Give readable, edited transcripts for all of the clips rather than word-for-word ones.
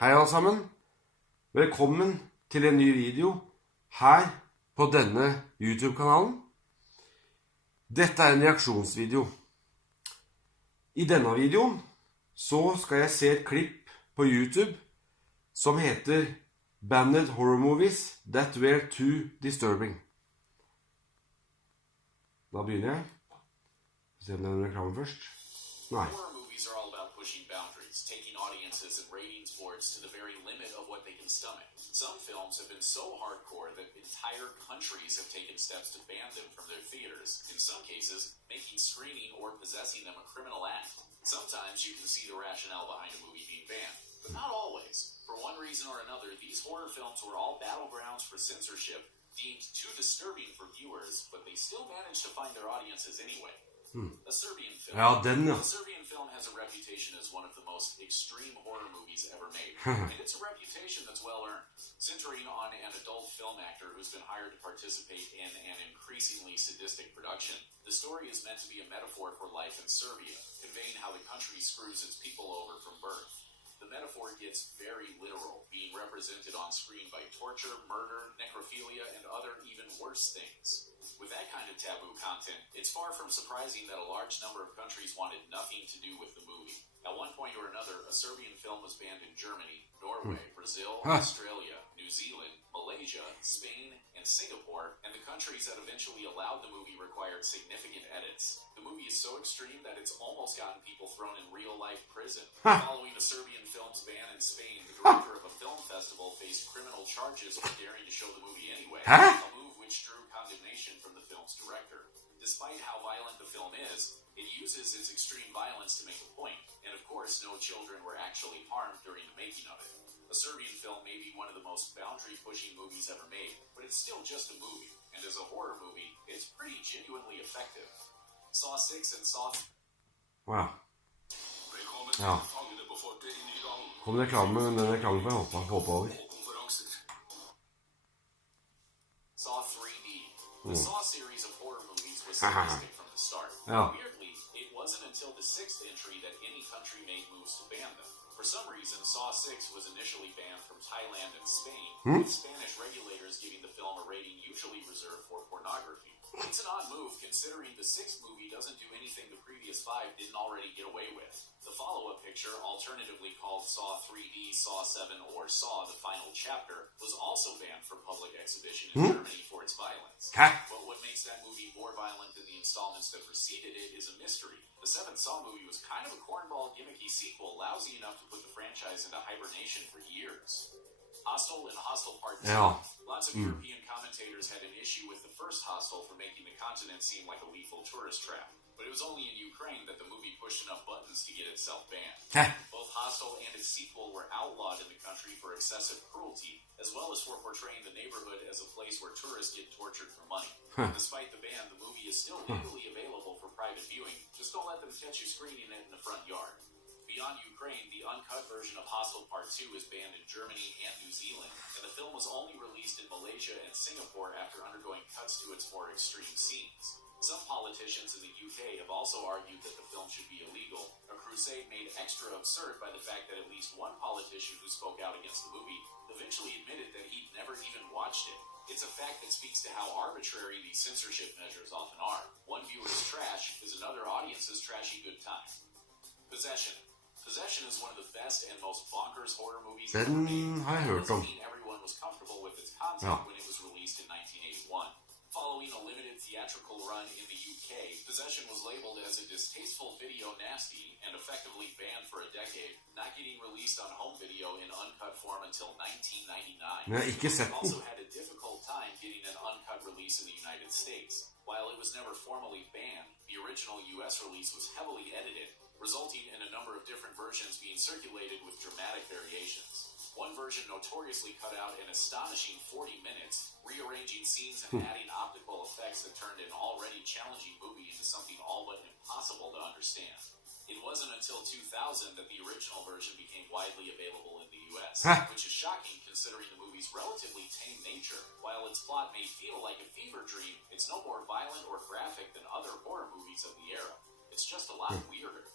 Hei alle sammen. Velkommen til en ny video her på denne YouTube-kanalen. Dette er en reaksjonsvideo. I denne videoen så skal jeg se et klipp på YouTube som heter Banned Horror Movies That Were Too Disturbing. Da begynner jeg. Se om det er en reklame først. Nei. Pushing boundaries, taking audiences and ratings boards to the very limit of what they can stomach. Some films have been so hardcore that entire countries have taken steps to ban them from their theaters, in some cases making screening or possessing them a criminal act. Sometimes you can see the rationale behind a movie being banned, but not always. For one reason or another, these horror films were all battlegrounds for censorship, deemed too disturbing for viewers, but they still managed to find their audiences anyway. A Serbian film. A Serbian film has a reputation as one of the most extreme horror movies ever made. And it's a reputation that's well earned, centering on an adult film actor who's been hired to participate in an increasingly sadistic production. The story is meant to be a metaphor for life in Serbia, conveying how the country screws its people over from birth. The metaphor gets very literal, being represented on screen by torture, murder, necrophilia, and other even worse things. With that kind of taboo content, it's far from surprising that a large number of countries wanted nothing to do with the movie. At one point or another, a Serbian film was banned in Germany, Norway, Brazil, Australia, New Zealand, Malaysia, Spain, and Singapore, and the countries that eventually allowed the movie required significant edits. The movie is so extreme that it's almost gotten people thrown in real-life prison. Following a Serbian film's ban in Spain, the director of a film festival faced criminal charges for daring to show the movie anyway, a move which drew condemnation from the film's director. Despite how violent the film is, it uses its extreme violence to make a point, and of course no children were actually harmed during the making of it. A Serbian film may be one of the most boundary-pushing movies ever made, but it's still just a movie, and as a horror movie, it's pretty genuinely effective. Saw 6 and Saw... Wow. Ja. Kom reklame, men den reklamen får jeg håpe over. Saw 3D. The Saw series of horror movies was sadistic from the start. Weirdly, it wasn't until the 6th entry that any country made moves to ban them. For some reason, Saw 6 was initially banned from Thailand and Spain, with Spanish regulators giving the film a rating usually reserved for pornography. It's an odd move considering the 6th movie doesn't do anything the previous 5 didn't already get away with. The follow-up picture, alternatively called Saw 3D, Saw 7, or Saw the Final Chapter, was also banned from public exhibition in Germany for its violence. But what makes that movie more violent than the installments that preceded it is a mystery. The 7th Saw movie was kind of a cornball gimmicky sequel, lousy enough to put the franchise into hibernation for years. Hostel and Hostel Part 2. Lots of European commentators had an issue with the first Hostel for making the continent seem like a lethal tourist trap. But it was only in Ukraine that the movie pushed enough buttons to get itself banned. Both Hostel and its sequel were outlawed in the country for excessive cruelty, as well as for portraying the neighborhood as a place where tourists get tortured for money. Despite the ban, the movie is still legally available for private viewing. Just don't let them catch you screening it in the front yard. Beyond Ukraine, the uncut version of Hostel Part 2 is banned in Germany and New Zealand, and the film was only released in Malaysia and Singapore after undergoing cuts to its more extreme scenes. Some politicians in the UK have also argued that the film should be illegal, a crusade made extra absurd by the fact that at least one politician who spoke out against the movie eventually admitted that he'd never even watched it. It's a fact that speaks to how arbitrary these censorship measures often are. One viewer's trash is another audience's trashy good time. Possession. Possession is one of the best and most bonkers horror movies ever made. Har jeg hørt om. Everyone was comfortable with its content when it was released in 1981. Following a limited theatrical run in the UK, Possession was labeled as a distasteful video nasty and effectively banned for a decade, not getting released on home video in uncut form until 1999. It also had a difficult time getting an uncut release in the United States. While it was never formally banned, the original US release was heavily edited, resulting in a number of different versions being circulated with dramatic variations. One version notoriously cut out an astonishing 40 minutes, rearranging scenes and adding optical effects that turned an already challenging movie into something all but impossible to understand. It wasn't until 2000 that the original version became widely available in the US, which is shocking considering the movie's relatively tame nature. While its plot may feel like a fever dream, it's no more violent or graphic than other horror movies of the era. It's just a lot weirder.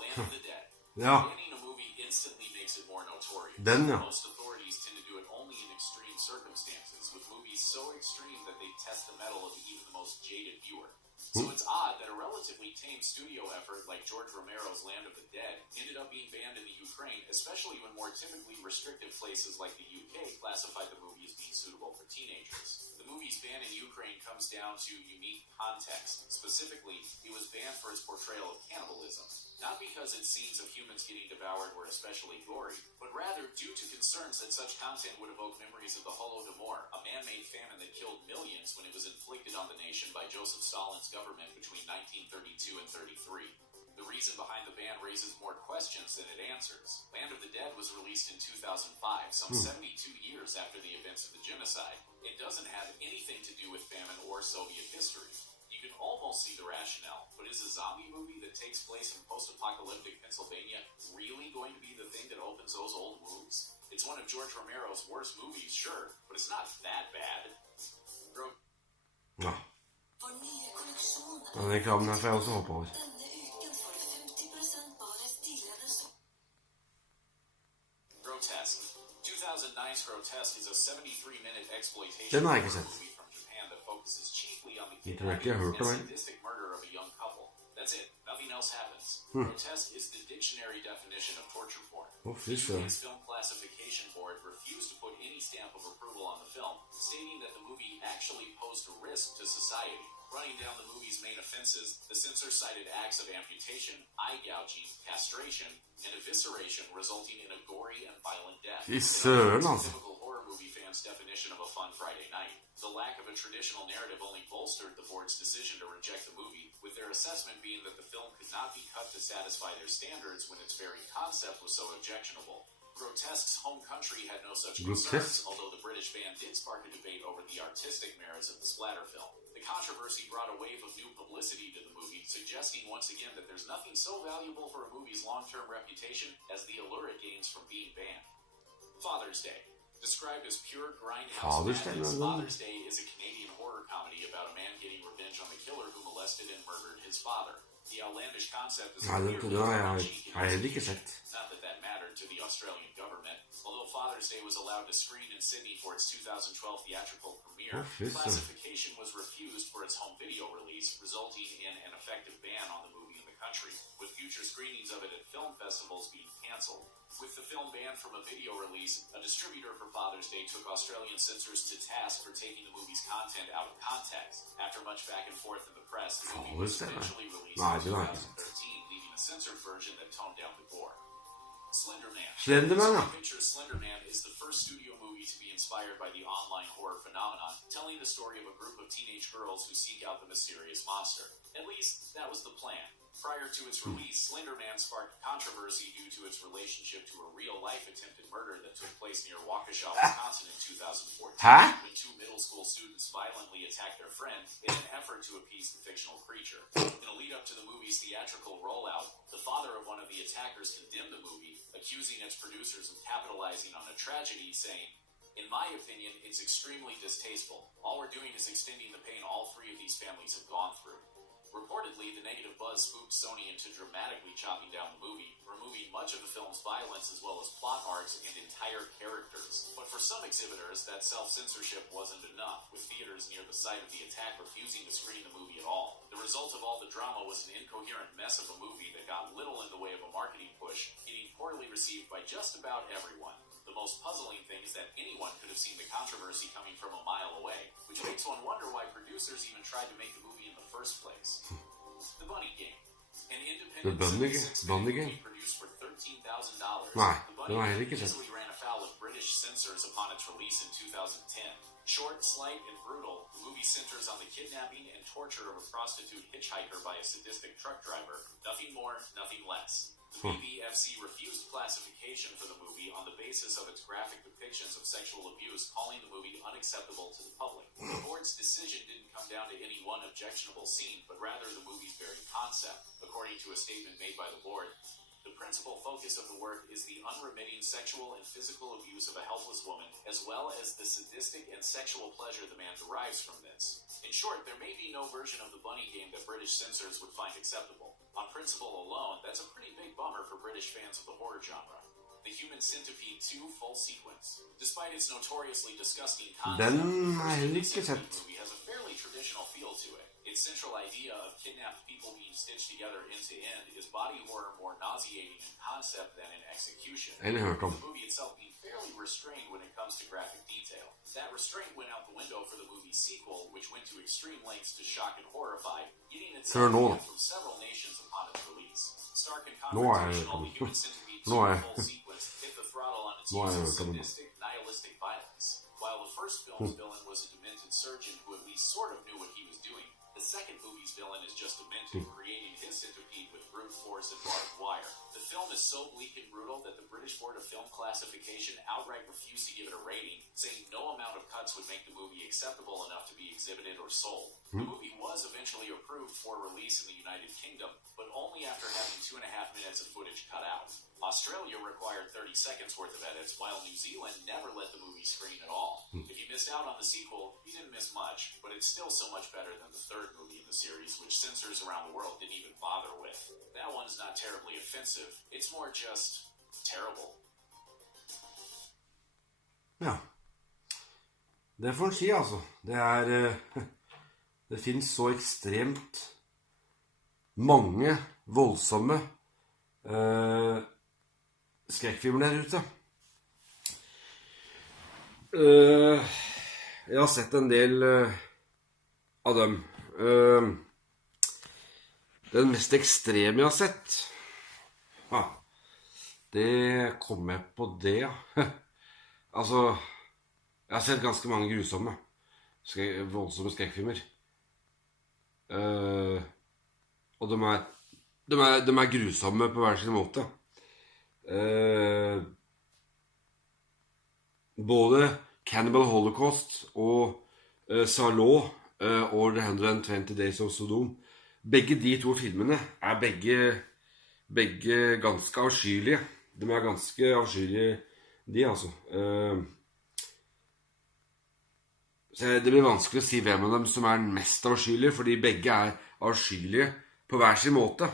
Land of the Dead. Ja. Banning a movie instantly makes it more notorious. Den, ja. Most authorities tend to do it only in extreme circumstances, with movies so extreme that they test the mettle of even the most jaded viewer. So it's odd that a relatively tame studio effort like George Romero's Land of the Dead ended up being banned in the Ukraine, especially when more typically restrictive places like the UK classified the movie as being suitable for teenagers. The movie's ban in Ukraine comes down to unique context. Specifically, it was banned for its portrayal of cannibalism. Not because its scenes of humans getting devoured were especially gory, but rather due to concerns that such content would evoke memories of the Holodomor, a man-made famine that killed millions when it was inflicted on the nation by Joseph Stalin's government between 1932 and 33. The reason behind the ban raises more questions than it answers. Land of the Dead was released in 2005, some 72 years after the events of the genocide. It doesn't have anything to do with famine or Soviet history. You can almost see the rationale, but is a zombie movie that takes place in post-apocalyptic Pennsylvania really going to be the thing that opens those old wounds? It's one of George Romero's worst movies, sure, but it's not that bad. Ja. Den reklamen her får jeg også hoppe over. Grotesque. 2009's Grotesque is a 73-minute exploitation Den har jeg ikke sett. movie from Japan that focuses chiefly on the Jeg tror ikke jeg har hørt om den. sadistic murder of a young couple. That's it. Nothing else happens. Grotesque is the dictionary definition of torture porn. Å, fy The søren. UK's Film Classification Board refused to put any stamp of approval on the film, stating that the movie actually posed a risk to society. Running down the movie's main offenses, the censors cited acts of amputation, eye gouging, castration, and evisceration, resulting in a gory and violent death. Fy søren, altså. Typical horror movie fans' definition of a fun Friday night. The lack of a traditional narrative only bolstered the board's decision to reject the movie, with their assessment being that the film could not be cut to satisfy their standards when its very concept was so objectionable. Grotesque's home country had no such concerns, although the British ban did spark a debate over the artistic merits of the splatter film. The controversy brought a wave of new publicity to the movie, suggesting once again that there's nothing so valuable for a movie's long-term reputation as the allure it gains from being banned. Father's Day. Described as pure grindhouse madness, Father's Day is a Canadian horror comedy about a man getting revenge on the killer who molested and murdered his father. The outlandish concept is Nei, den har jeg heller ikke sett. not that that mattered to the Australian government. Although Father's Day was allowed to screen in Sydney for its 2012 theatrical premiere, classification was refused for its home video release, resulting in an effective ban on the movie in the country, with future screenings of it at film festivals being cancelled. With the film banned from a video release, a distributor for Father's Day took Australian censors to task for taking the movie's content out of context. After much back and forth in the press, the movie was eventually released in 2013, leaving a censored version that toned down the gore. Slender Man. The picture Slender Man is the first studio movie to be inspired by the online horror phenomenon, telling the story of a group of teenage girls who seek out the mysterious monster. At least, that was the plan. Prior to its release, Slender Man sparked controversy due to its relationship to a real-life attempted murder that took place near Waukesha, Wisconsin in 2014, when two middle school students violently attacked their friend in an effort to appease the fictional creature. In a lead-up to the movie's theatrical rollout, the father of one of the attackers condemned the movie, accusing its producers of capitalizing on a tragedy, saying, "In my opinion, it's extremely distasteful. All we're doing is extending the pain all three of these families have gone through." Reportedly, the negative buzz spooked Sony into dramatically chopping down the movie, removing much of the film's violence as well as plot arcs and entire characters. But for some exhibitors, that self-censorship wasn't enough, with theaters near the site of the attack refusing to screen the movie at all. The result of all the drama was an incoherent mess of a movie that got little in the way of a marketing push, getting poorly received by just about everyone. The most puzzling thing is that anyone could have seen the controversy coming from a mile away, which makes one wonder why producers even tried to make the movie in the first place. The Bunny Game. An independent 76-minute movie produced for $13,000. The Bunny Game easily ran afoul of British censors upon its release in 2010. Short, slight, and brutal, the movie centers on the kidnapping and torture of a prostitute hitchhiker by a sadistic truck driver. Nothing more, nothing less. The BBFC refused classification for the movie on the basis of its graphic depictions of sexual abuse, calling the movie unacceptable to the public. The board's decision didn't come down to any one objectionable scene, but rather the movie's very concept. According to a statement made by the board, the principal focus of the work is the unremitting sexual and physical abuse of a helpless woman, as well as the sadistic and sexual pleasure the man derives from this. In short, there may be no version of the Bunny Game that British censors would find acceptable. On principle alone, that's a pretty big bummer for British fans of the horror genre. The Human Centipede 2 full sequence. Despite its notoriously disgusting concept, Den the har jeg first heller ikke Centipede sett. movie has a fairly traditional feel to it. Its central idea of kidnapped people being stitched together end to end is body horror more nauseating in concept than in execution. Eller hørt om. The movie itself being fairly restrained when it comes to graphic detail. That restraint went out the window for the movie's sequel, which went to extreme lengths to shock and horrify, getting itself banned from several nations upon its release. Stark and confrontational, the Human Centipede 2 full sequence hit the throttle on its use of sadistic, nihilistic violence. While the first film's villain was a demented surgeon who at least sort of knew what he was doing, the second movie's villain is just demented, creating his centipede with brute force and barbed wire. The film is so bleak and brutal that the British Board of Film Classification outright refused to give it a rating, saying no amount of cuts would make the movie acceptable enough to be exhibited or sold. The movie was eventually approved for release in the United Kingdom, but only after having 2.5 minutes of footage cut out. Australia required 30 seconds worth of edits, while New Zealand never let the movie screen at all. If you missed out on the sequel, you didn't miss much, but it's still so much better than the third movie in the series, which censors around the world didn't even bother with. That one's not terribly offensive, it's more just terrible. Ja. Det får en si, altså. Det finnes så ekstremt mange voldsomme skrekkfilmer der ute. Jeg har sett en del av dem. Den mest ekstreme jeg har sett, det kom jeg på det, ja. Altså, jeg har sett ganske mange grusomme, voldsomme skrekkfilmer. Og de er grusomme på hver sin måte. Både Cannibal Holocaust og Salò og The 120 Days of Sodom. Begge de to filmene er begge ganske avskyelige. De er ganske avskyelige, de altså. Så det blir vanskelig å si hvem av dem som er den mest avskyelige, fordi begge er avskyelige på hver sin måte.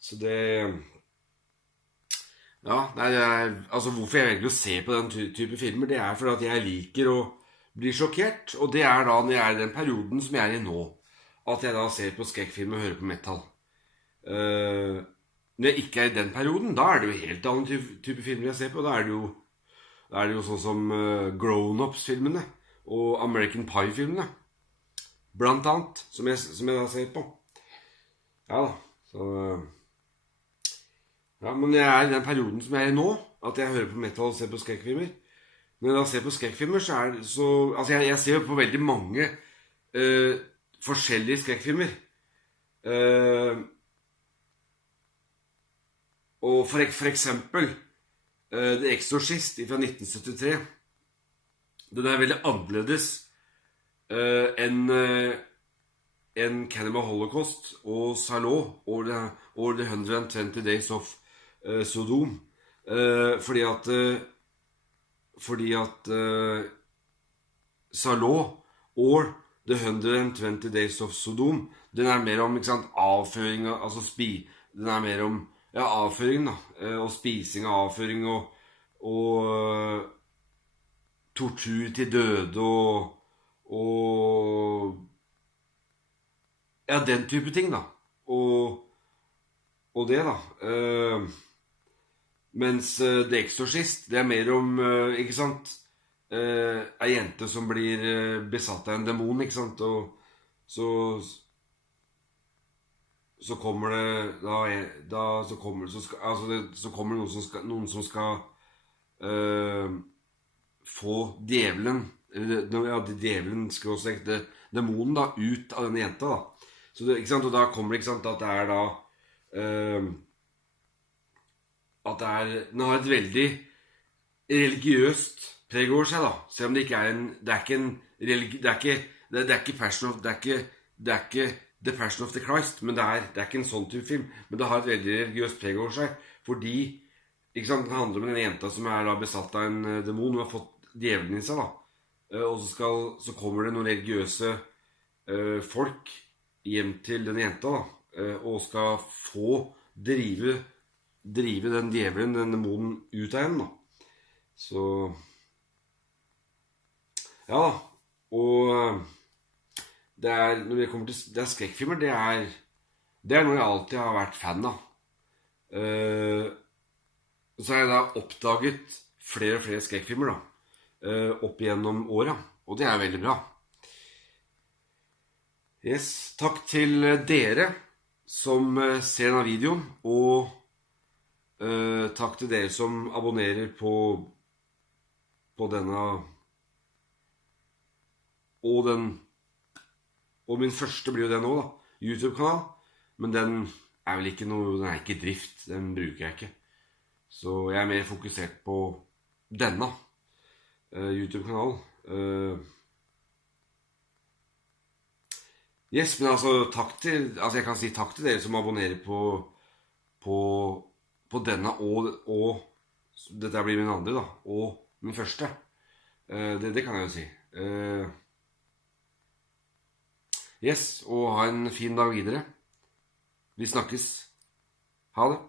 Så det... Ja, altså hvorfor jeg velger å se på den type filmer, det er fordi at jeg liker å bli sjokkert, og det er da når jeg er i den perioden som jeg er i nå, at jeg da ser på skrekkfilm og hører på metal. Når jeg ikke er i den perioden, da er det jo helt annen type filmer jeg ser på. Da er det jo sånn som Grown-Ups-filmene og American Pie-filmene, blant annet, som jeg da ser på. Ja da, så... Ja, men jeg er i den perioden som jeg er i nå, at jeg hører på metal og ser på skrekkfilmer. Når jeg da ser på skrekkfilmer, så er det så... Altså, jeg ser på veldig mange forskjellige skrekkfilmer. Og for eksempel The Exorcist fra 1973. Den er veldig annerledes enn Cannibal Holocaust og Salò og The 120 Days of Sodom, fordi at Salò og The 120 Days of Sodom, den er mer om, ikke sant, avføring, altså den er mer om, ja, avføring da, og spising av avføring og tortur til døde og ja, den type ting da, og det da, mens The Exorcist, det er mer om, ikke sant, en jente som blir besatt av en demon, ikke sant, og så kommer det så kommer noen som skal få djevelen, djevelen skråstrek, demonen da, ut av denne jenta da. Så det, ikke sant, og da kommer det, ikke sant, at det er da den har et veldig religiøst preg over seg da, selv om det ikke er det er ikke The Passion of the Christ, men det er ikke en sånn type film, men det har et veldig religiøst preg over seg, fordi, ikke sant, den handler om en jenta som er da besatt av en demon, og har fått djevelen i seg da, og så kommer det noen religiøse folk hjem til denne jenta da, og skal få drive den djevelen, den demonen, ut av henne, da. Så ja da. Og når det kommer til det er skrekkfilmer, det er noe jeg alltid har vært fan av. Så har jeg da oppdaget flere og flere skrekkfilmer, da, opp igjennom året, og det er veldig bra. Yes, takk til dere som ser denne videoen, og takk til dere som abonnerer på denne og min første blir jo det nå, da, YouTube-kanal, men den er vel ikke noe, den er ikke i drift, den bruker jeg ikke, så jeg er mer fokusert på denne YouTube-kanalen. Yes, men altså jeg kan si takk til dere som abonnerer på denne, og dette blir min andre, da, og min første. Det kan jeg jo si. Yes, og ha en fin dag videre. Vi snakkes. Ha det.